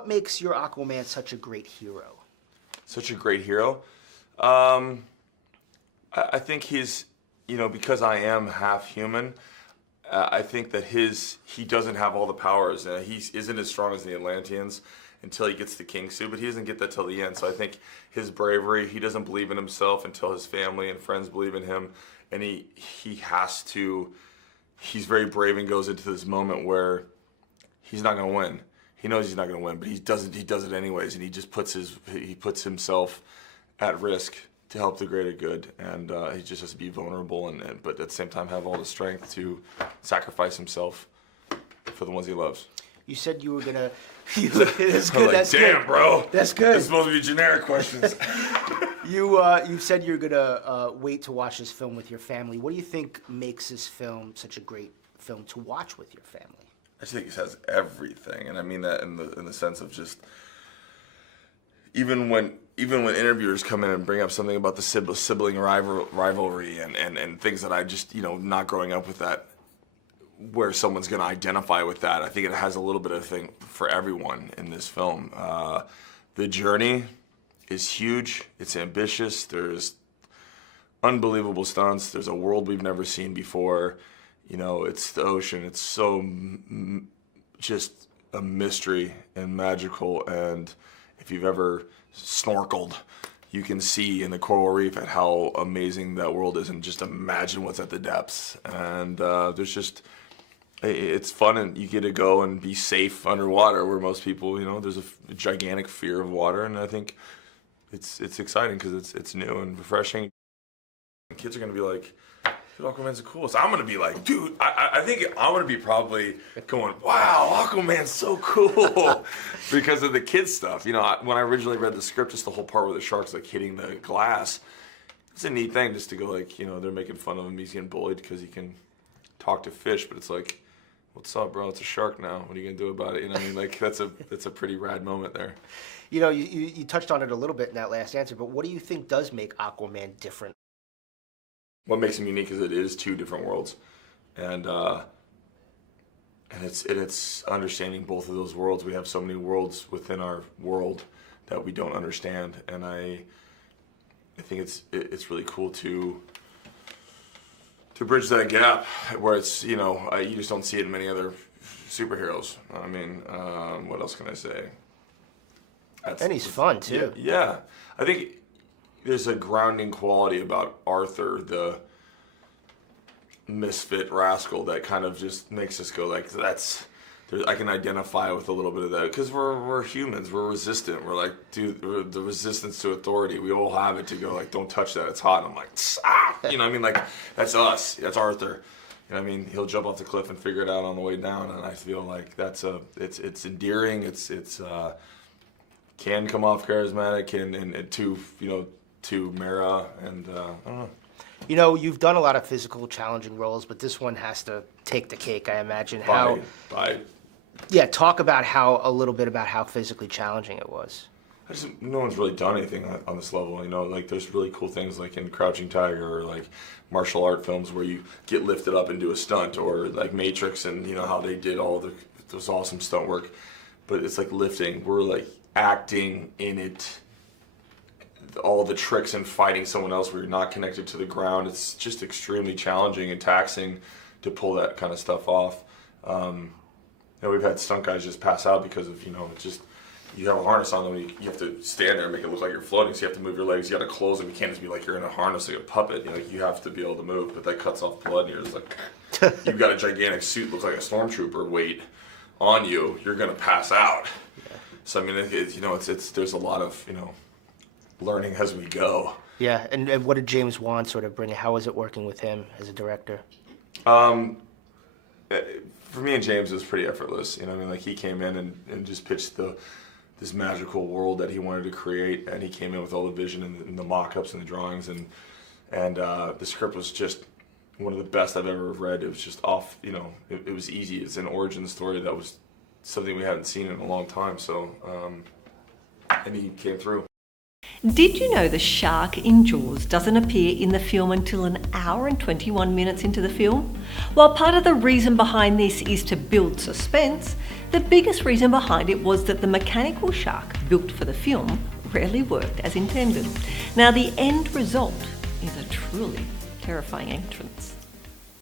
what makes your Aquaman such a great hero? Such a great hero. I think he's, because I am half human, I think that he doesn't have all the powers. He isn't as strong as the Atlanteans until he gets the king suit, but he doesn't get that till the end. So I think his bravery, he doesn't believe in himself until his family and friends believe in him, and he's very brave and goes into this moment where he's not going to win. He knows he's not going to win, but he does it anyways, and he just puts himself at risk to help the greater good, and he just has to be vulnerable, but at the same time have all the strength to sacrifice himself for the ones he loves. You said you were gonna. That's good. That's damn, good. bro. That's good. It's supposed to be generic questions. You said you're gonna wait to watch this film with your family. What do you think makes this film such a great film to watch with your family? I just think it has everything, and I mean that in the sense of just even when interviewers come in and bring up something about the sibling rivalry and things that I just not growing up with that, where someone's going to identify with that. I think it has a little bit of a thing for everyone in this film. The journey is huge. It's ambitious. There's unbelievable stunts. There's a world we've never seen before. It's the ocean. It's so just a mystery and magical. And if you've ever snorkeled, you can see in the coral reef at how amazing that world is, and just imagine what's at the depths. And it's fun, and you get to go and be safe underwater, where most people, there's a gigantic fear of water, and I think it's exciting because it's new and refreshing. Kids are going to be like, dude, Aquaman's the coolest. I'm going to be like, dude, I think I'm going to be probably going, wow, Aquaman's so cool because of the kids stuff. When I originally read the script, just the whole part where the shark's like hitting the glass, it's a neat thing just to go like, they're making fun of him. He's getting bullied because he can talk to fish, but it's like, what's up, bro? It's a shark now. What are you gonna do about it? Like that's a pretty rad moment there. You touched on it a little bit in that last answer, but what do you think does make Aquaman different? What makes him unique is it is two different worlds, and it's understanding both of those worlds. We have so many worlds within our world that we don't understand, and I think it's really cool to bridge that gap where it's, you just don't see it in many other superheroes. I mean, what else can I say? And he's fun too. Yeah. I think there's a grounding quality about Arthur, the misfit rascal, that kind of just makes us go like, I can identify with a little bit of that, because we're humans, we're resistant. We're like, dude, the resistance to authority, we all have it to go like, don't touch that, it's hot. And I'm like, like that's us, that's Arthur. He'll jump off the cliff and figure it out on the way down, and I feel like it's endearing. It's can come off charismatic and to Mara, and I don't know. You've done a lot of physical, challenging roles, but this one has to take the cake, I imagine. Yeah, talk about a little bit about how physically challenging it was. No one's really done anything on this level, like there's really cool things like in Crouching Tiger, or like martial art films where you get lifted up and do a stunt, or like Matrix, and how they did all those awesome stunt work. But it's like lifting, we're like acting in it, all the tricks and fighting someone else where you're not connected to the ground. It's just extremely challenging and taxing to pull that kind of stuff off. We've had stunt guys just pass out because of, you have a harness on them, you have to stand there and make it look like you're floating, so you have to move your legs, you got to close them, you can't just be like you're in a harness like a puppet, you have to be able to move, but that cuts off blood, and you're just like, you've got a gigantic suit, looks like a stormtrooper weight on you, you're going to pass out. Yeah. So, there's a lot of, learning as we go. Yeah, and what did James Wan sort of bring? How was it working with him as a director? For me and James, it was pretty effortless. He came in and just pitched this magical world that he wanted to create, and he came in with all the vision and the mock-ups and the drawings, and the script was just one of the best I've ever read. It was just off, it was easy. It's an origin story that was something we hadn't seen in a long time, so, and he came through. Did you know the shark in Jaws doesn't appear in the film until an hour and 21 minutes into the film? While part of the reason behind this is to build suspense, the biggest reason behind it was that the mechanical shark built for the film rarely worked as intended. Now the end result is a truly terrifying entrance.